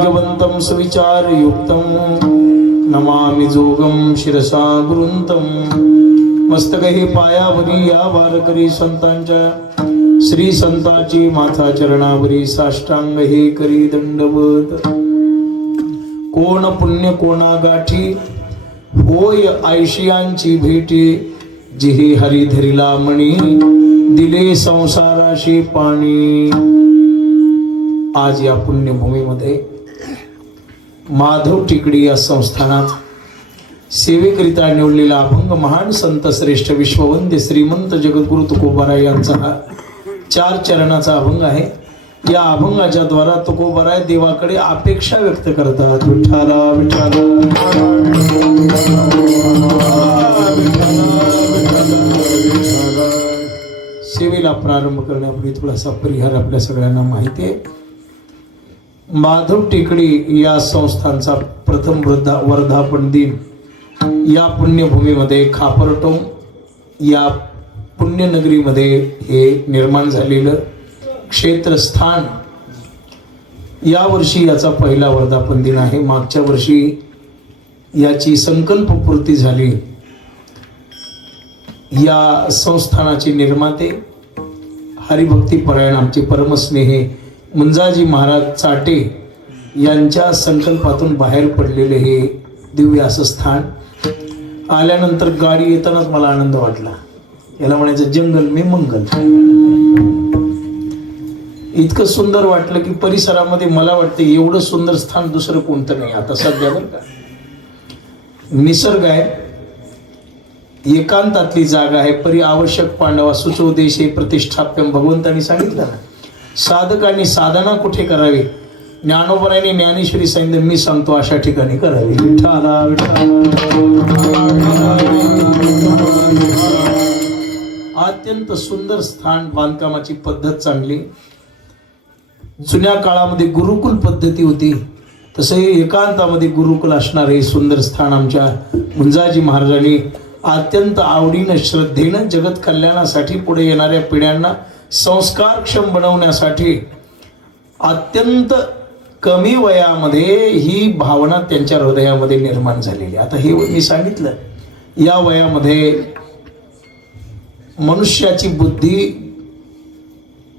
भगवन्तं सुविचारयुक्तं नमामि जोगं शिरसा गुरुंतं मस्तकहि पायावरी या वारकरी संतांच्या श्री संताची माथा चरणावरी साष्टांग हे करी दंडवत। कोण पुण्य कोणा गाठी होय आयशियांची भेटी जिही हरी धरिला मणी दिले संसाराशी पाणी। आज या पुण्यभूमीमध्ये माधव टिकडी या संस्थानात सेवेकरिता निवडलेला अभंग महान संत श्रेष्ठ विश्ववंद्य श्रीमंत जगद्गुरु तुकोबाराय यांचा हा 4 चरणाचा अभंग आहे। या अभंगाच्या द्वारा तुकोबाराय देवाकडे अपेक्षा व्यक्त करतात। विठ्ठला विठ्ठला सेवेला प्रारंभ करण्यापूर्वी थोडासा परिहार आपल्या सगळ्यांना माहिती आहे। माधव टिकडी या संस्थांचा प्रथम वर्धापन दिन या पुण्यभूमीमध्ये खापरटोम या पुण्यनगरीमध्ये हे निर्माण झालेलं क्षेत्रस्थान यावर्षी याचा पहिला वर्धापन दिन आहे। मागच्या वर्षी याची संकल्पपूर्ती झाली। या संस्थानाचे निर्माते हरिभक्तीपरायण आमचे परमस्नेही मुंजाजी महाराज चाटे यांच्या संकल्पातून बाहेर पडलेले हे दिव्य असं स्थान। आल्यानंतर गाडी येतानाच मला आनंद वाटला। याला म्हणायचं जंगल में मंगल। इतकं सुंदर वाटलं की परिसरामध्ये मला वाटतं एवढं सुंदर स्थान दुसरं कोणतं नाही आता सध्या। बरं का, निसर्ग आहे, एकांतातली जागा आहे। परी आवश्यक पांडवा सुचो देशे प्रतिष्ठाप्यम भगवंतांनी सांगितलं ना। साधकांनी साधना कुठे करावी, ज्ञानोबरायांनी ज्ञानेश्वरी सांगितलं मी सांगतो अशा ठिकाणी करावी। विठ्ठला अत्यंत सुंदर स्थान, बांधकामाची पद्धत चांगली। जुन्या काळामध्ये गुरुकुल पद्धती होती, तसं हे एकांतामध्ये गुरुकुल असणारे सुंदर स्थान आमच्या मुंजाजी महाराजांनी अत्यंत आवडीनं श्रद्धेनं जगत कल्याणासाठी पुढे येणाऱ्या पिढ्यांना संस्कारक्षम बनवण्यासाठी अत्यंत कमी वयामध्ये ही भावना त्यांच्या हृदयामध्ये निर्माण झालेली। आता हे मी सांगितलं, या वयामध्ये मनुष्याची बुद्धी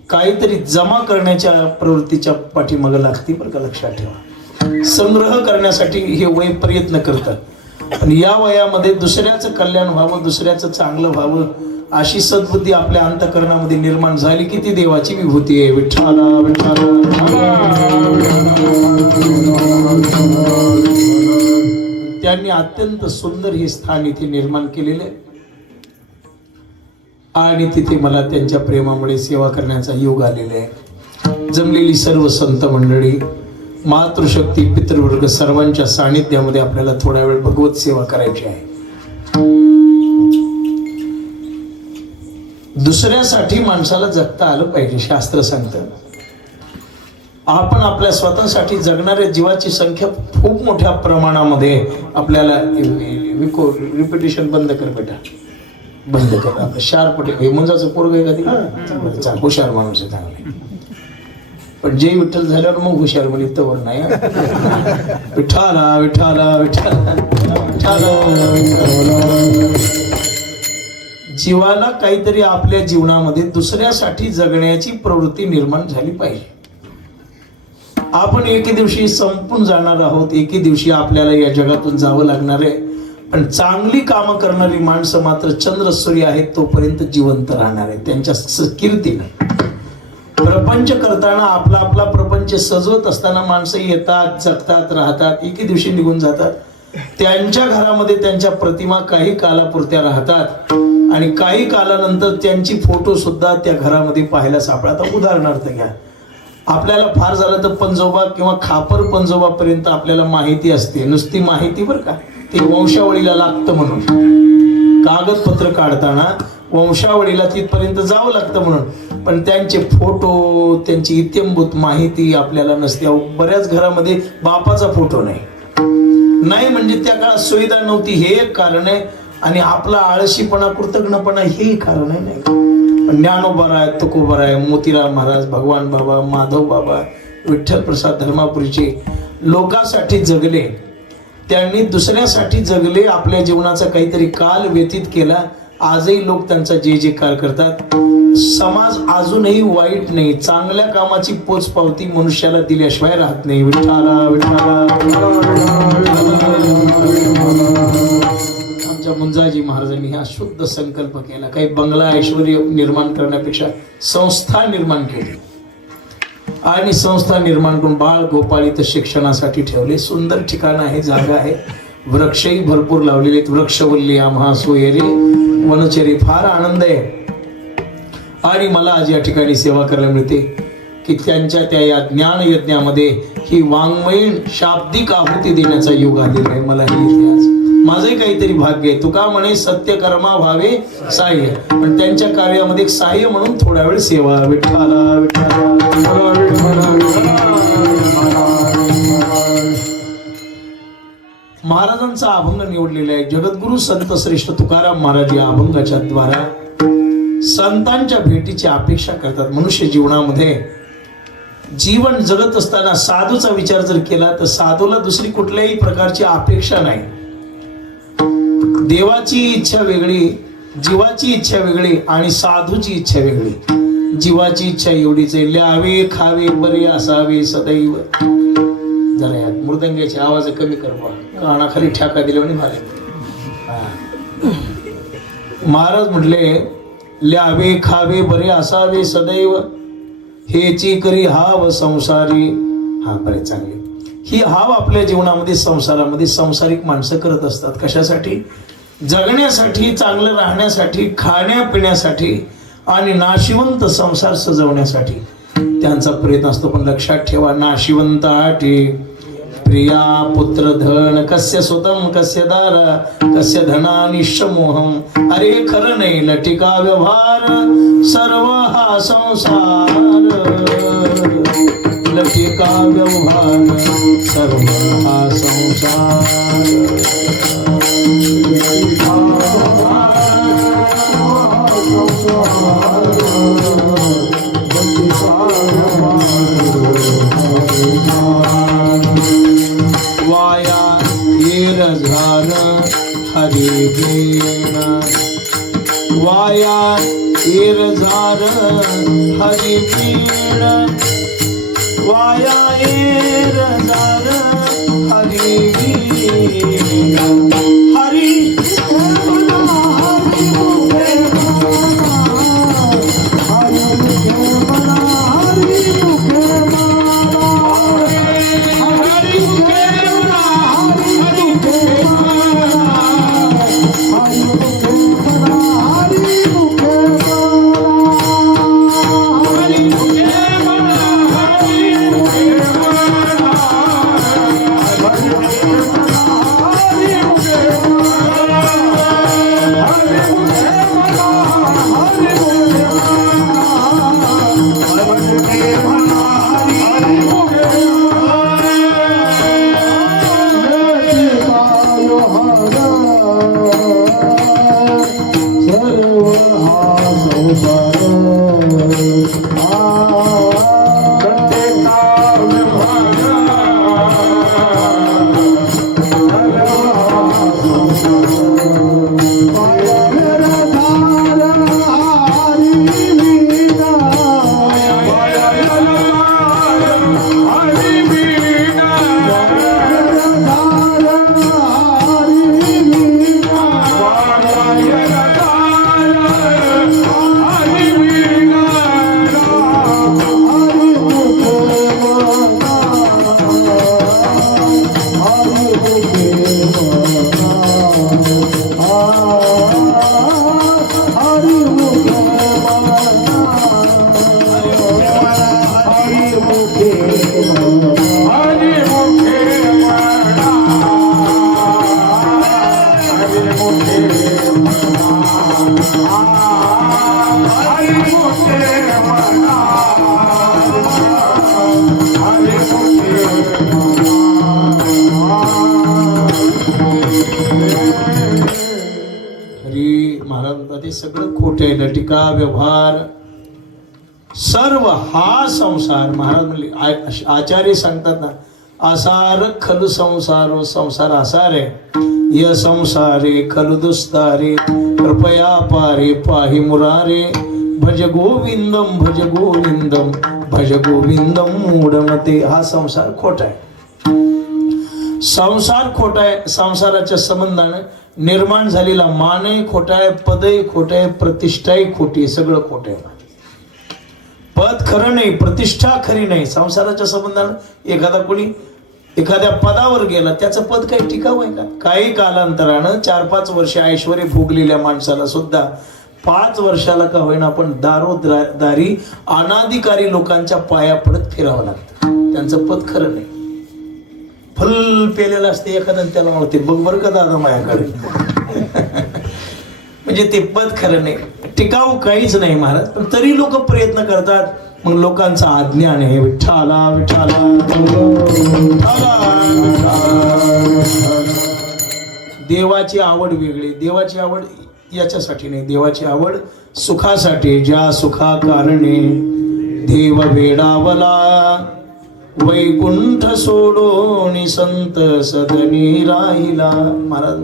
काहीतरी जमा करण्याच्या प्रवृत्तीच्या पाठीमागे लागते। बरं का, लक्षात ठेवा। संग्रह करण्यासाठी हे वय प्रयत्न करतात आणि या वयामध्ये दुसऱ्याचं कल्याण व्हावं, दुसऱ्याचं चांगलं व्हावं अशी सद्बुद्धी आपल्या अंतःकरणामध्ये निर्माण झाली की ती देवाची विभूती आहे। विठ्ठला विठ्ठला त्यांनी अत्यंत सुंदर हे स्थान इथे निर्माण केलेले आणि तिथे मला त्यांच्या प्रेमामुळे सेवा करण्याचा योग आलेला आहे। जमलेली सर्व संत मंडळी, मातृशक्ती, पितृवर्ग सर्वांच्या सानिध्यामध्ये आपल्याला थोडा वेळ भगवत सेवा करायची आहे। दुसऱ्यासाठी माणसाला जगता आलं पाहिजे। शास्त्र सांगतं आपण आपल्या स्वतःसाठी जगणाऱ्या जीवाची संख्या खूप मोठ्या प्रमाणामध्ये आपल्याला रिपिटेशन बंद कर बेटा, बंद कर। आपलं शार्प मुंजाचं पोरग आहे कधी हुशार माणूस आहे चांगले, पण जे विठ्ठल झाल्यावर मग हुशार म्हणे तवर नाही। विठ्ठला विठ्ठला विठ्ठला जीवाला काहीतरी आपल्या जीवनामध्ये दुसऱ्यासाठी जगण्याची प्रवृत्ती निर्माण झाली पाहिजे। आपण एके दिवशी संपून जाणार आहोत, एके दिवशी आपल्याला या जगातून जावं लागणार आहे, पण चांगली कामं करणारी माणसं मात्र चंद्र सूर्य आहेत तोपर्यंत जिवंत राहणार आहे त्यांच्या कीर्तीने। प्रपंच करताना आपला आपला प्रपंच सजवत असताना माणसं येतात, जगतात, राहतात, एके दिवशी निघून जातात। त्यांच्या घरामध्ये त्यांच्या प्रतिमा काही कालापुरत्या राहतात आणि काही कालानंतर त्यांची फोटो सुद्धा त्या घरामध्ये पाहायला सापडतात। उदाहरणार्थ घ्या, आपल्याला फार झालं तर पंजोबा किंवा खापर पंजोबा पर्यंत आपल्याला माहिती असते, नुसती माहिती बरं का, ते वंशावळीला लागतं म्हणून कागदपत्र काढताना वंशावळीला तिथपर्यंत जावं लागतं म्हणून, पण त्यांचे फोटो, त्यांची इत्यंभूत माहिती आपल्याला नसते। बऱ्याच घरामध्ये बापाचा फोटो नाही म्हणजे त्या काळात सुविधा नव्हती, हे एक कारण आहे, आणि आपला आळशीपणा, कृतज्ञपणा हे कारण नाही। ज्ञानोबराय, तुकोबाराय, मोतीराम महाराज, भगवान बाबा, माधव बाबा, विठ्ठल प्रसाद धर्मापुरीचे लोकांसाठी जगले, त्यांनी दुसऱ्यासाठी जगले, आपल्या जीवनाचा काहीतरी काल व्यतीत केला. आजही लोक त्यांचा जे जे कार करतात. समाज अजूनही वाईट नाही, चांगल्या कामाची पोचपावती मनुष्याला दिल्याशिवाय राहत नाही. विठ्ठला विठ्ठला. आमच्या मुंजाजी महाराजांनी हा शुद्ध संकल्प केला. काही बंगला ऐश्वर निर्माण करण्यापेक्षा संस्था निर्माण केली आणि संस्था निर्माण करून बाळ गोपाळ इथं शिक्षणासाठी ठेवले. सुंदर ठिकाण आहे, जागा आहे, वृक्षही भरपूर लावलेले आहेत. वृक्षवल्ली आम्हा सोयरे वनचरी. फार आनंद आहे आणि मला आज या ठिकाणी सेवा करायला मिळते की त्यांच्या त्या या ज्ञान यज्ञामध्ये ही वाङ्मयीन शाब्दिक आहुती देण्याचा योग आलेला आहे. मला हे इथे आज माझंही काहीतरी भाग्य आहे. तुका म्हणे सत्य कर्मा भावे साह्य, पण त्यांच्या कार्यामध्ये एक साह्य म्हणून थोडा वेळ सेवा. विठ्ठला विठ्ठला. महाराजांचा अभंग निवडलेला आहे. जगद्गुरु संत श्रेष्ठ तुकाराम महाराज या अभंगाच्या द्वारा संतांच्या भेटीची अपेक्षा करतात. मनुष्य जीवनामध्ये जीवन जगत असताना साधूचा विचार जर केला तर साधूला दुसरी कुठल्याही प्रकारची अपेक्षा नाही. देवाची इच्छा वेगळी, जीवाची इच्छा वेगळी आणि साधूची इच्छा वेगळी. जीवाची इच्छा एवढीच आहे, ल्यावे खावे बरे असावे सदैव. जरा या मृदंगाचे आवाज कमी कर, कानाखाली ठ्याका दिल्याने महाराज म्हटले ल्यावे खावे बरे असावे सदैव, हेची करी हाव संसारी. हा बरे चांगले. ही हाव आपल्या जीवनामध्ये संसारामध्ये सांसारिक माणसं करत असतात. कशासाठी? जगण्यासाठी, चांगलं राहण्यासाठी, खाण्यापिण्यासाठी आणि नाशिवंत संसार सजवण्यासाठी त्यांचा प्रयत्न असतो. पण लक्षात ठेवा, नाशिवंत आठी प्रिया पुत्र धन कस्य सुतम कस्य दार कस्य धना निशमोहम. अरे खरं नाही, लटिका व्यवहार सर्व हा संसार. लटिका व्यवहार सर्व हा संसार. वाया येर झार हरी बीण, वाया येर झार हरी बीण, वाया येर झार हरी बीण. हरी सगळं खोट आहे. लटिका व्यवहार सर्व हा संसार. महाराज म्हणले, आचार्य सांगतात ना, आसार खलु संसारो संसार आसार आहे य संसारे खलु दुस्तारे कृपया पारे पाहि मुरारे भज गोविंदम भज गोविंदम भज गोविंदम मूढमते. हा संसार खोटा आहे. संसार खोटा आहे. संसाराच्या संबंधाने निर्माण झालेला मानही खोटा आहे, पदही खोट आहे, प्रतिष्ठाही खोटी आहे, सगळं खोट आहे. पद खरं नाही, प्रतिष्ठा खरी नाही. संसाराच्या संबंधाने एखाद्या पदावर गेला त्याचं पद काही टिकाऊ आहे का? काही कालांतरानं 4-5 वर्ष ऐश्वर्य भोगलेल्या माणसाला सुद्धा 5 वर्षाला का होईना आपण दारोदारी अनाधिकारी लोकांच्या पाया पडत फिरावं लागतं. त्यांचं पद खरं नाही. फुल पेलेलं असते एखादं, त्याला म्हणते बघ बरं का दादा माझ्याकडे. म्हणजे ते पद खरं नाही, टिकाऊ काहीच नाही महाराज. पण तरी लोक प्रयत्न करतात. मग लोकांचा अज्ञान आहे. विठ्ठला विठ्ठला देवाची आवड वेगळी. देवाची आवड याच्यासाठी नाही, देवाची आवड सुखासाठी. ज्या सुखा कारणे देव वेडावला वैकुंठ सोडोनी संत सदनी राहिला. महाराज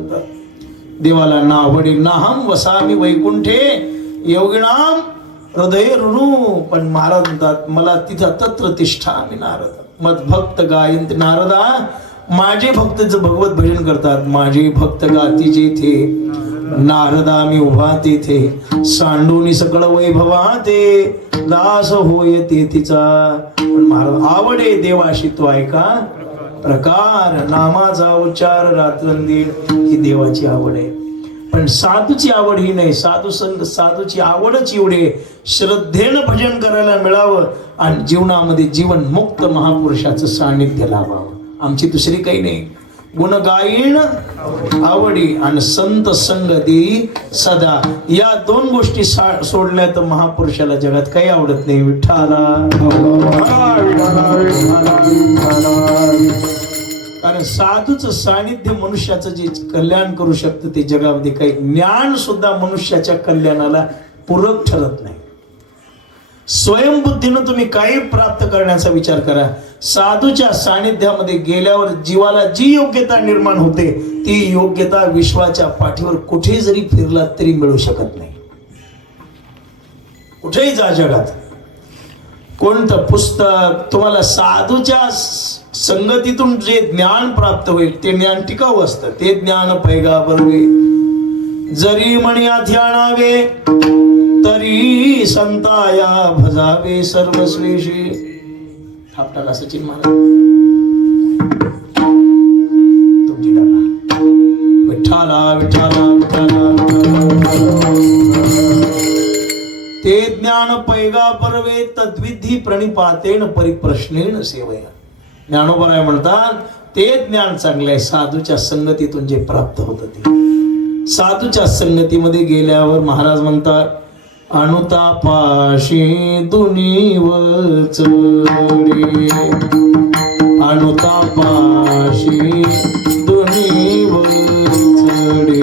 देवाला नावडी नाहम वसामी वैकुंठे योगिनाम हृदय ऋणू. पण महाराज म्हणतात मला तिथं तत्र तिष्ठामि नारद. मद भक्त गायंत नारदा. माझे भक्त भगवत भजन करतात, माझे भक्त गाती जेथे नारदा मी उभा तेथे. सांडूनी सकळ वैभवा ते दास होय ते तिचा. पण महाराज आवडे देवाशी तो ऐका प्रकार. नामाचा उच्चार रात्रंदिन ही देवाची आवड आहे. पण साधूची आवड ही नाही. साधूची आवडच एवढे श्रद्धेनं भजन करायला मिळावं आणि जीवनामध्ये जीवन मुक्त महापुरुषाचं सानिध्य लाभावं. आमची दुसरी काही नाही. गुण गायीन आवडी आणि संत संगती सदा. या 2 गोष्टी सोडल्या तर महापुरुषाला जगात काही आवडत नाही. विठ्ठला. कारण साधूचं सानिध्य मनुष्याचं जे कल्याण करू शकतं ते जगामध्ये काही ज्ञान सुद्धा मनुष्याच्या कल्याणाला पूरक ठरत नाही. स्वयंबुद्धीनं तुम्ही काही प्राप्त करण्याचा विचार करा. साधूच्या सानिध्यामध्ये गेल्यावर जीवाला जी योग्यता निर्माण होते ती योग्यता विश्वाच्या पाठीवर कुठे जरी फिरला तरी मिळू शकत नाही. कुठेही जा जगात. कोणतं पुस्तक तुम्हाला साधूच्या संगतीतून जे ज्ञान प्राप्त होईल ते ज्ञान टिकाऊ असतं. ते ज्ञान पैगाबरवे जरी मण्या ध्यानावे तरी संताया भजावे सर्वश्रेषी. थाप टाका सचिन महाराज. तुमची टाका. विठ्ठला विठ्ठला विठ्ठला. ते ज्ञान पैगाबरवे तद्विधी प्रणिपातेन परिप्रश्नेन सेवया. ज्ञानोबराय म्हणतात ते ज्ञान चांगले आहे साधूच्या संगतीतून जे प्राप्त होतं ते. साधूच्या संगतीमध्ये गेल्यावर महाराज म्हणतात अनुतापाशी दुनीव चढे. अनुतापाशी दुनीव चढे.